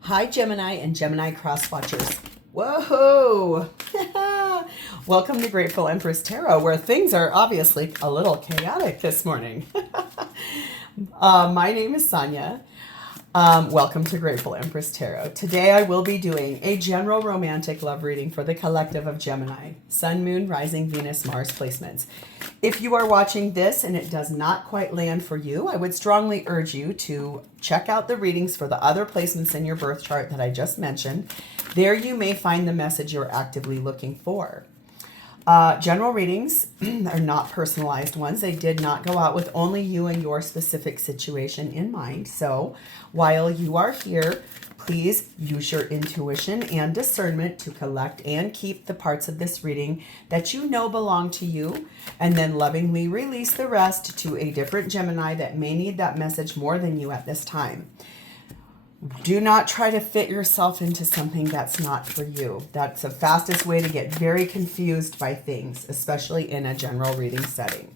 Hi, Gemini and Gemini cross watchers. Whoa! Welcome to Grateful Empress Tarot, where things are obviously a little chaotic this morning. My name is Sonia. Welcome to Grateful Empress Tarot. Today I will be doing a general romantic love reading for the collective of Gemini, Sun, Moon, Rising, Venus, Mars placements. If you are watching this and it does not quite land for you, I would strongly urge you to check out the readings for the other placements in your birth chart that I just mentioned. There you may find the message you're actively looking for. General readings are not personalized ones. They did not go out with only you and your specific situation in mind. So while you are here, please use your intuition and discernment to collect and keep the parts of this reading that you know belong to you, and then lovingly release the rest to a different Gemini that may need that message more than you at this time. Do not try to fit yourself into something that's not for you. That's the fastest way to get very confused by things, especially in a general reading setting.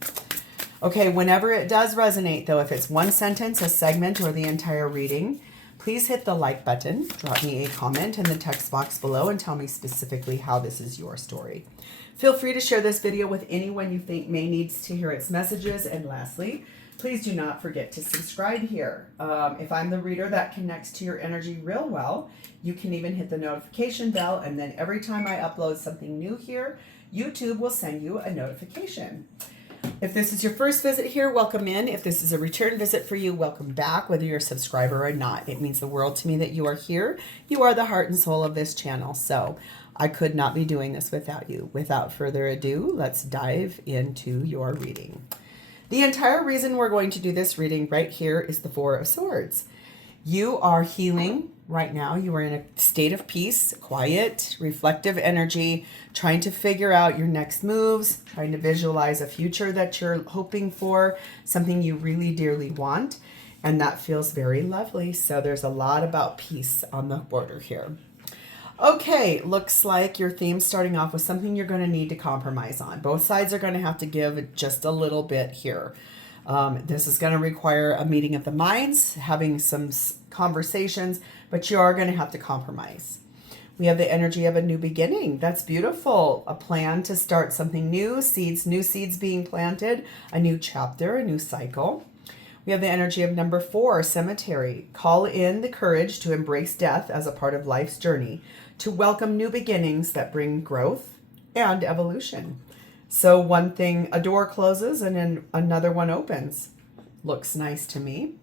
Okay, whenever it does resonate, though, if it's one sentence, a segment, or the entire reading, please hit the like button, drop me a comment in the text box below, and tell me specifically how this is your story. Feel free to share this video with anyone you think may need to hear its messages. And lastly, please do not forget to subscribe here. If I'm the reader that connects to your energy real well, you can even hit the notification bell, and then every time I upload something new here, YouTube will send you a notification. If this is your first visit here, welcome in. If this is a return visit for you, welcome back, whether you're a subscriber or not. It means the world to me that you are here. You are the heart and soul of this channel, so I could not be doing this without you. Without further ado, let's dive into your reading. The entire reason we're going to do this reading right here is the Four of Swords. You are healing right now. You are in a state of peace, quiet, reflective energy, trying to figure out your next moves, trying to visualize a future that you're hoping for, something you really dearly want, and that feels very lovely. So there's a lot about peace on the border here. Okay, looks like your theme's starting off with something you're going to need to compromise on. Both sides are going to have to give just a little bit here. This is going to require a meeting of the minds, having some conversations, but you are going to have to compromise. We have the energy of a new beginning. That's beautiful. A plan to start something new, new seeds being planted, a new chapter, a new cycle. We have the energy of number 4, cemetery. Call in the courage to embrace death as a part of life's journey, to welcome new beginnings that bring growth and evolution. So one thing, a door closes and then another one opens. Looks nice to me.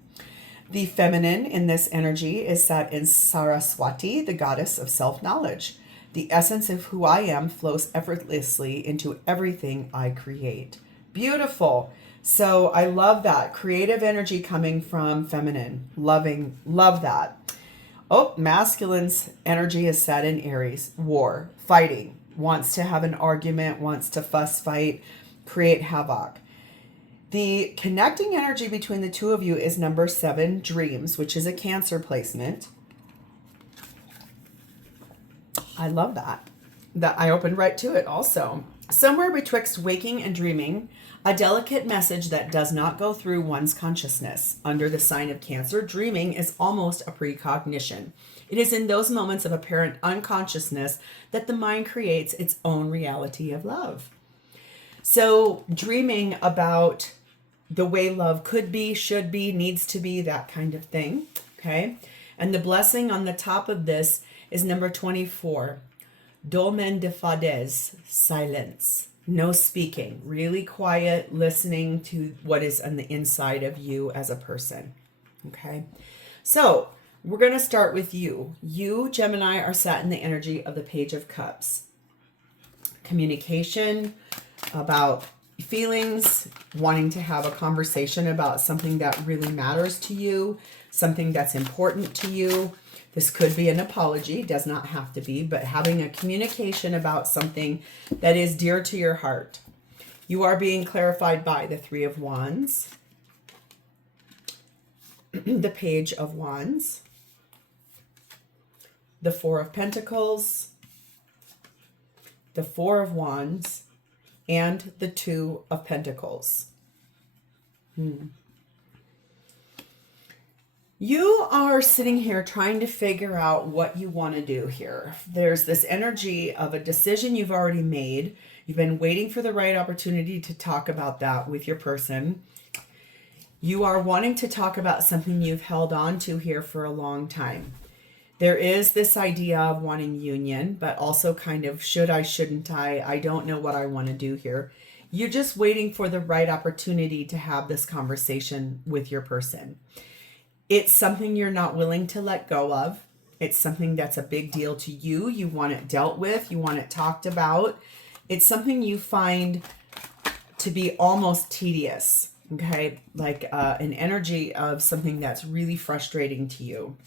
The feminine in this energy is sat in Saraswati, the goddess of self-knowledge. The essence of who I am flows effortlessly into everything I create. Beautiful. So I love that. Creative energy coming from feminine. Love that. Oh, masculine's energy is set in Aries. War, fighting, wants to have an argument, wants to fuss fight, create havoc. The connecting energy between the two of you is number 7, dreams, which is a Cancer placement. I love that. That I opened right to it also. Somewhere betwixt waking and dreaming, a delicate message that does not go through one's consciousness. Under the sign of Cancer, dreaming is almost a precognition. It is in those moments of apparent unconsciousness that the mind creates its own reality of love. So dreaming about the way love could be, should be, needs to be, that kind of thing. Okay. And the blessing on the top of this is number 24. Dolmen de fades, silence. No speaking, really quiet, listening to what is on the inside of you as a person. Okay, so we're going to start with you. You, Gemini, are sat in the energy of the Page of Cups. Communication about feelings, wanting to have a conversation about something that really matters to you, something that's important to you. This could be an apology, does not have to be, but having a communication about something that is dear to your heart. You are being clarified by the 3 of Wands, the Page of Wands, the 4 of Pentacles, the 4 of Wands, and the 2 of Pentacles. You are sitting here trying to figure out what you want to do here. There's this energy of a decision you've already made. You've been waiting for the right opportunity to talk about that with your person. You are wanting to talk about something you've held on to here for a long time. There is this idea of wanting union, but also kind of should I, shouldn't I don't know what I want to do here. You're just waiting for the right opportunity to have this conversation with your person. It's something you're not willing to let go of. It's something that's a big deal to you. You want it dealt with. You want it talked about. It's something you find to be almost tedious, okay? Like an energy of something that's really frustrating to you.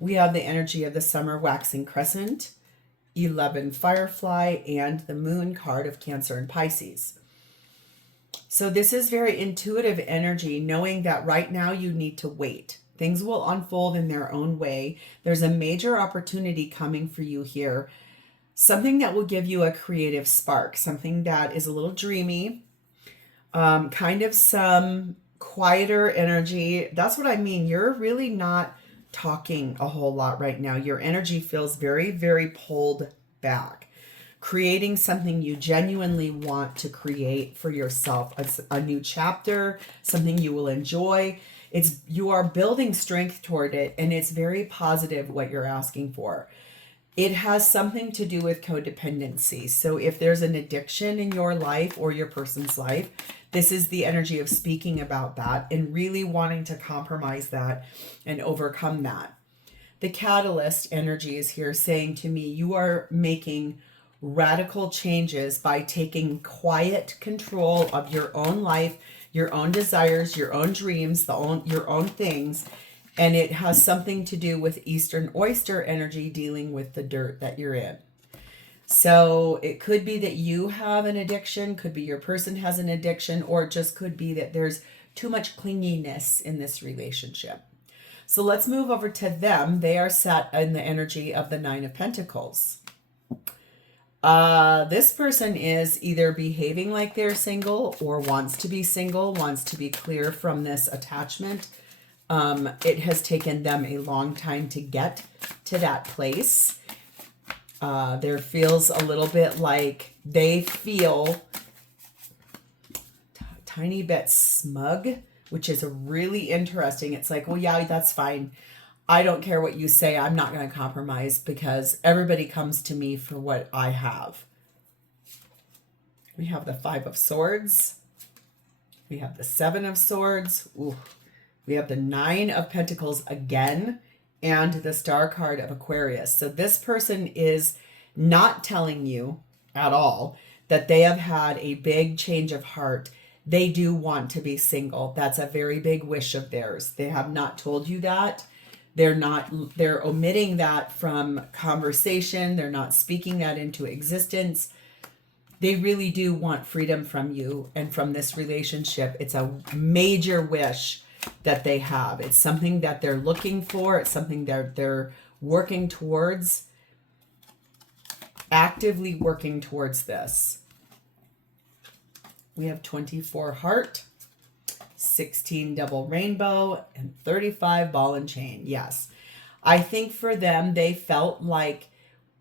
We have the energy of the summer waxing crescent, 11 firefly, and the moon card of Cancer and Pisces. So this is very intuitive energy, knowing that right now you need to wait. Things will unfold in their own way. There's a major opportunity coming for you here. Something that will give you a creative spark. Something that is a little dreamy. Kind of some quieter energy. That's what I mean. You're really not talking a whole lot right now. Your energy feels very, very pulled back. Creating something you genuinely want to create for yourself. A new chapter. Something you will enjoy. You are building strength toward it, and it's very positive what you're asking for. It has something to do with codependency. So if there's an addiction in your life or your person's life, this is the energy of speaking about that and really wanting to compromise that and overcome that. The catalyst energy is here saying to me, you are making radical changes by taking quiet control of your own life, your own desires, your own dreams, your own things. And it has something to do with Eastern oyster energy dealing with the dirt that you're in. So it could be that you have an addiction, could be your person has an addiction, or it just could be that there's too much clinginess in this relationship. So let's move over to them. They are set in the energy of the Nine of Pentacles. This person is either behaving like they're single or wants to be single, wants to be clear from this attachment. It has taken them a long time to get to that place. There feels a little bit like they feel tiny bit smug, which is really interesting. It's like, well, yeah, that's fine. I don't care what you say. I'm not going to compromise because everybody comes to me for what I have. We have the Five of Swords. We have the Seven of Swords. Ooh. We have the Nine of Pentacles again and the Star card of Aquarius. So this person is not telling you at all that they have had a big change of heart. They do want to be single. That's a very big wish of theirs. They have not told you that. They're omitting that from conversation. They're not speaking that into existence. They really do want freedom from you and from this relationship. It's a major wish that they have. It's something that they're looking for. It's something that they're working towards, actively working towards this. We have 24 heart, 16 double rainbow, and 35 ball and chain. Yes. I think for them, they felt like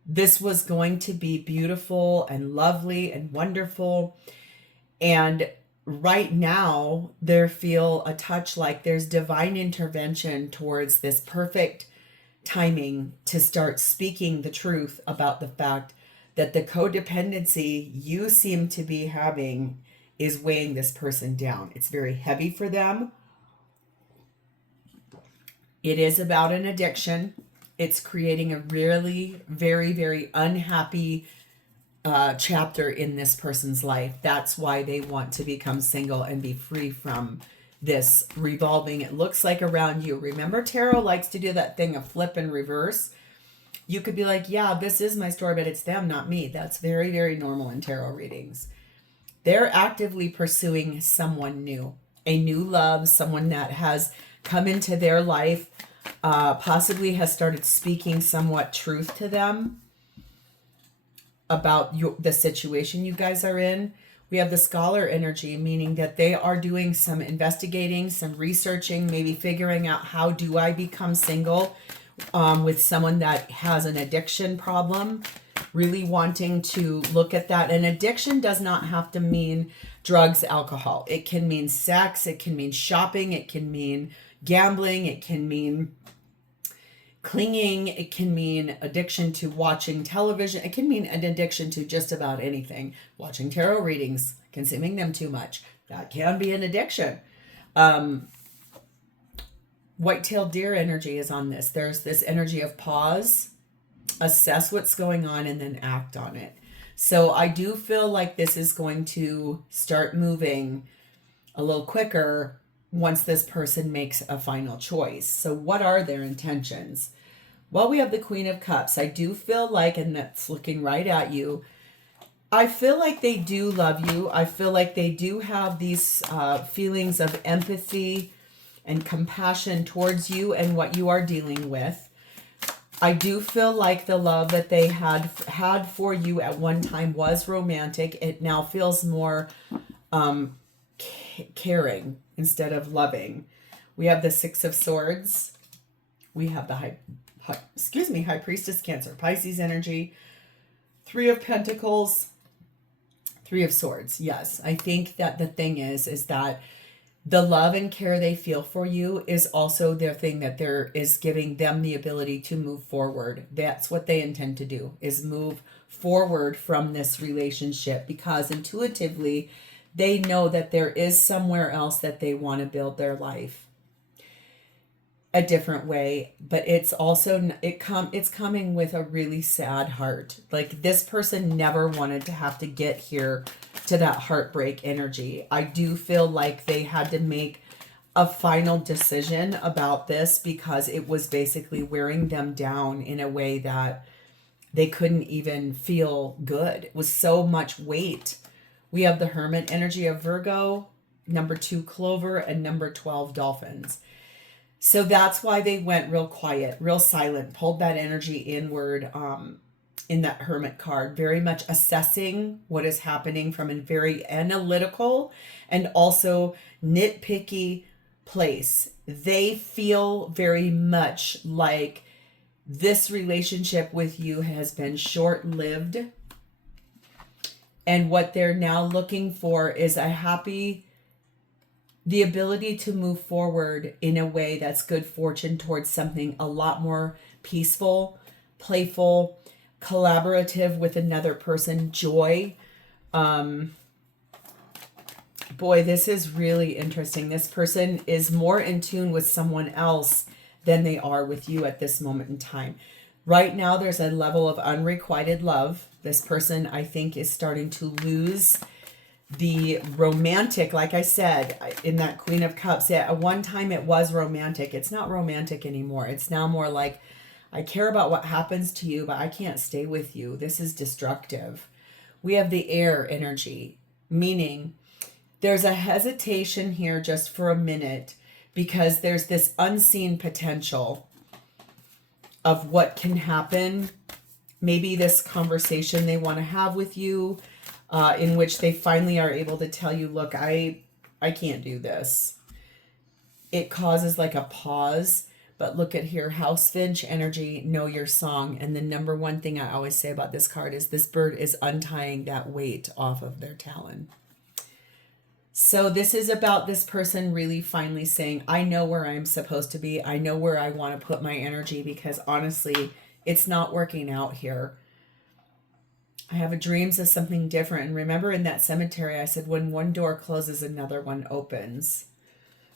this was going to be beautiful and lovely and wonderful. And right now, they feel a touch like there's divine intervention towards this perfect timing to start speaking the truth about the fact that the codependency you seem to be having is weighing this person down. It's very heavy for them. It is about an addiction. It's creating a really very, very unhappy chapter in this person's life. That's why they want to become single and be free from this revolving, it looks like, around you. Remember, tarot likes to do that thing of flip and reverse. You could be like, yeah, this is my story, but it's them, not me. That's very, very normal in tarot readings. They're actively pursuing someone new, a new love, someone that has come into their life, possibly has started speaking somewhat truth to them about the situation you guys are in. We have the scholar energy, meaning that they are doing some investigating, some researching, maybe figuring out how do I become single with someone that has an addiction problem, really wanting to look at that. And addiction does not have to mean drugs, alcohol. It can mean sex, it can mean shopping, it can mean gambling, it can mean clinging, it can mean addiction to watching television, it can mean an addiction to just about anything. Watching tarot readings, consuming them too much, that can be an addiction. White-tailed deer energy is on this. There's this energy of pause, assess what's going on, and then act on it. So I do feel like this is going to start moving a little quicker once this person makes a final choice. So what are their intentions? Well, we have the Queen of Cups. I do feel like, and that's looking right at you, I feel like they do love you. I feel like they do have these feelings of empathy and compassion towards you and what you are dealing with. I do feel like the love that they had for you at one time was romantic. It now feels more caring instead of loving. We have the Six of Swords. We have the High Priestess, Cancer, Pisces energy. Three of Pentacles. Three of Swords. Yes, I think that the thing is that the love and care they feel for you is also their thing, that there is giving them the ability to move forward. That's what they intend to do, is move forward from this relationship, because intuitively they know that there is somewhere else that they want to build their life a different way. But it's also, it's coming with a really sad heart. Like, this person never wanted to have to get here to that heartbreak energy. I do feel like they had to make a final decision about this because it was basically wearing them down in a way that they couldn't even feel good. It was so much weight. We have the Hermit energy of Virgo, number 2 Clover, and number 12 Dolphins. So that's why they went real quiet, real silent, pulled that energy inward in that Hermit card, very much assessing what is happening from a very analytical and also nitpicky place. They feel very much like this relationship with you has been short-lived. And what they're now looking for is the ability to move forward in a way that's good fortune towards something a lot more peaceful, playful, collaborative with another person, joy. Boy, this is really interesting. This person is more in tune with someone else than they are with you at this moment in time. Right now, there's a level of unrequited love. This person, I think, is starting to lose the romantic, like I said, in that Queen of Cups. At one time it was romantic. It's not romantic anymore. It's now more like, I care about what happens to you, but I can't stay with you. This is destructive. We have the air energy, meaning there's a hesitation here just for a minute because there's this unseen potential of what can happen. Maybe this conversation they want to have with you, in which they finally are able to tell you, look, I can't do this. It causes like a pause. But look at here, House Finch energy, know your song. And the number one thing I always say about this card is this bird is untying that weight off of their talon. So this is about this person really finally saying, I know where I'm supposed to be. I know where I want to put my energy, because honestly, it's not working out here. I have dreams of something different. And remember in that cemetery, I said, when one door closes, another one opens.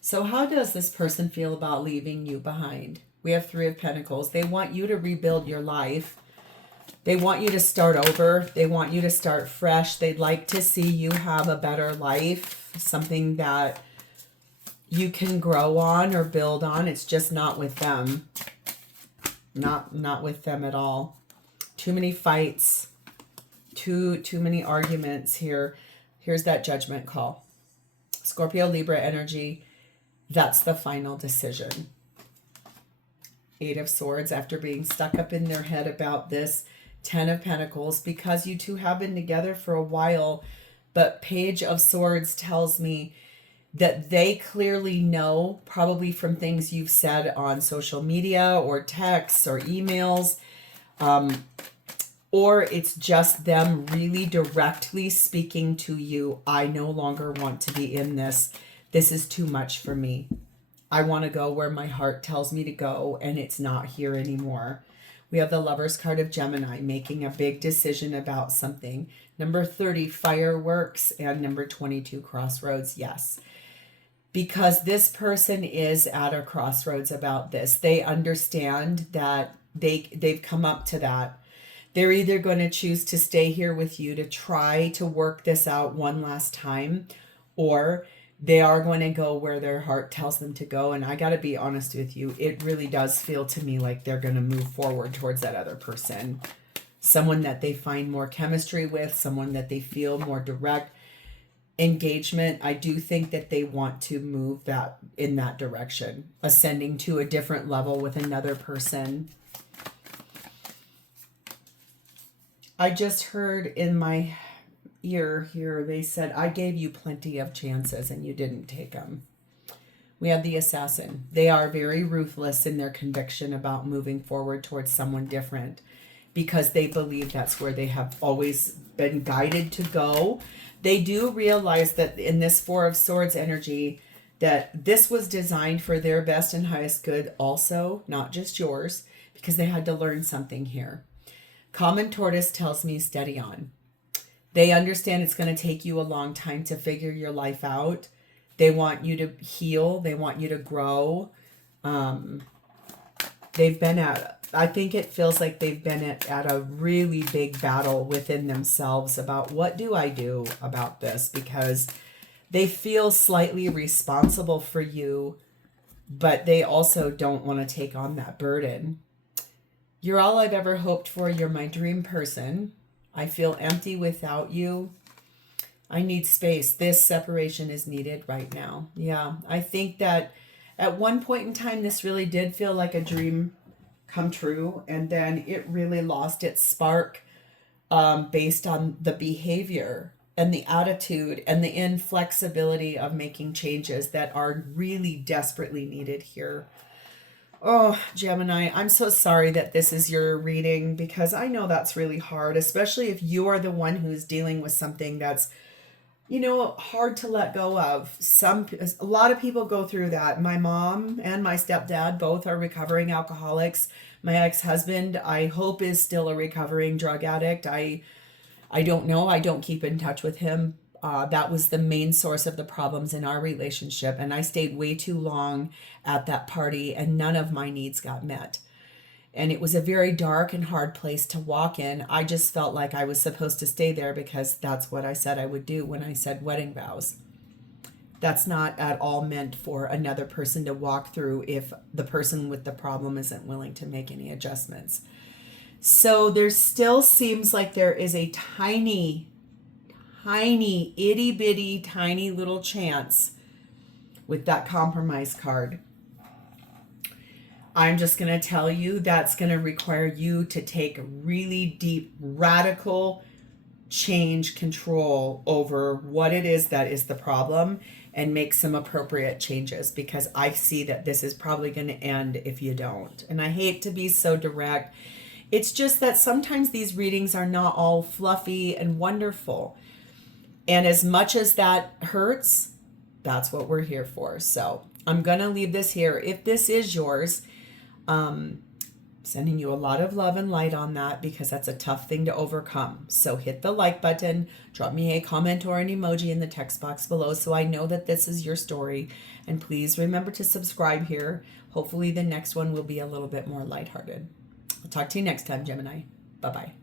So how does this person feel about leaving you behind? We have Three of Pentacles. They want you to rebuild your life. They want you to start over. They want you to start fresh. They'd like to see you have a better life, something that you can grow on or build on. It's just not with them. Not with them at all. Too many fights. Too many arguments here. Here's that judgment call. Scorpio, Libra energy. That's the final decision. Eight of Swords, after being stuck up in their head about this. 10 of Pentacles, because you two have been together for a while, But Page of Swords tells me that they clearly know, probably from things you've said on social media or texts or emails, or it's just them really directly speaking to you. I no longer want to be in this. This is too much for me. I want to go where my heart tells me to go, and it's not here anymore. We have the Lover's card of Gemini, making a big decision about something. Number 30, fireworks, and number 22, crossroads. Yes. Because this person is at a crossroads about this. They understand that they've come up to that. They're either going to choose to stay here with you to try to work this out one last time, or they are going to go where their heart tells them to go. And I got to be honest with you, it really does feel to me like they're going to move forward towards that other person. Someone that they find more chemistry with, someone that they feel more direct engagement. I do think that they want to move that in that direction, ascending to a different level with another person. I just heard in my ear here, they said, I gave you plenty of chances and you didn't take them. We have the Assassin. They are very ruthless in their conviction about moving forward towards someone different because they believe that's where they have always been guided to go. They do realize that in this Four of Swords energy, that this was designed for their best and highest good also, not just yours, because they had to learn something here. Common Tortoise tells me steady on. They understand it's going to take you a long time to figure your life out. They want you to heal. They want you to grow. They've been I think it feels like they've been at a really big battle within themselves about what do I do about this, because they feel slightly responsible for you, but they also don't want to take on that burden. You're all I've ever hoped for. You're my dream person. I feel empty without you. I need space. This separation is needed right now. Yeah, I think that at one point in time, this really did feel like a dream come true, and then it really lost its spark based on the behavior and the attitude and the inflexibility of making changes that are really desperately needed here. Oh, Gemini, I'm so sorry that this is your reading, because I know that's really hard, especially if you are the one who's dealing with something that's, hard to let go of. A lot of people go through that. My mom and my stepdad both are recovering alcoholics. My ex-husband, I hope, is still a recovering drug addict. I don't know. I don't keep in touch with him. That was the main source of the problems in our relationship. And I stayed way too long at that party, and none of my needs got met. And it was a very dark and hard place to walk in. I just felt like I was supposed to stay there because that's what I said I would do when I said wedding vows. That's not at all meant for another person to walk through if the person with the problem isn't willing to make any adjustments. So there still seems like there is a tiny, itty bitty, tiny little chance with that compromise card. I'm just going to tell you that's going to require you to take really deep, radical change control over what it is that is the problem and make some appropriate changes, because I see that this is probably going to end if you don't. And I hate to be so direct. It's just that sometimes these readings are not all fluffy and wonderful. And as much as that hurts, that's what we're here for. So I'm going to leave this here. If this is yours, sending you a lot of love and light on that, because that's a tough thing to overcome. So hit the like button, drop me a comment or an emoji in the text box below so I know that this is your story. And please remember to subscribe here. Hopefully the next one will be a little bit more lighthearted. I'll talk to you next time, Gemini. Bye-bye.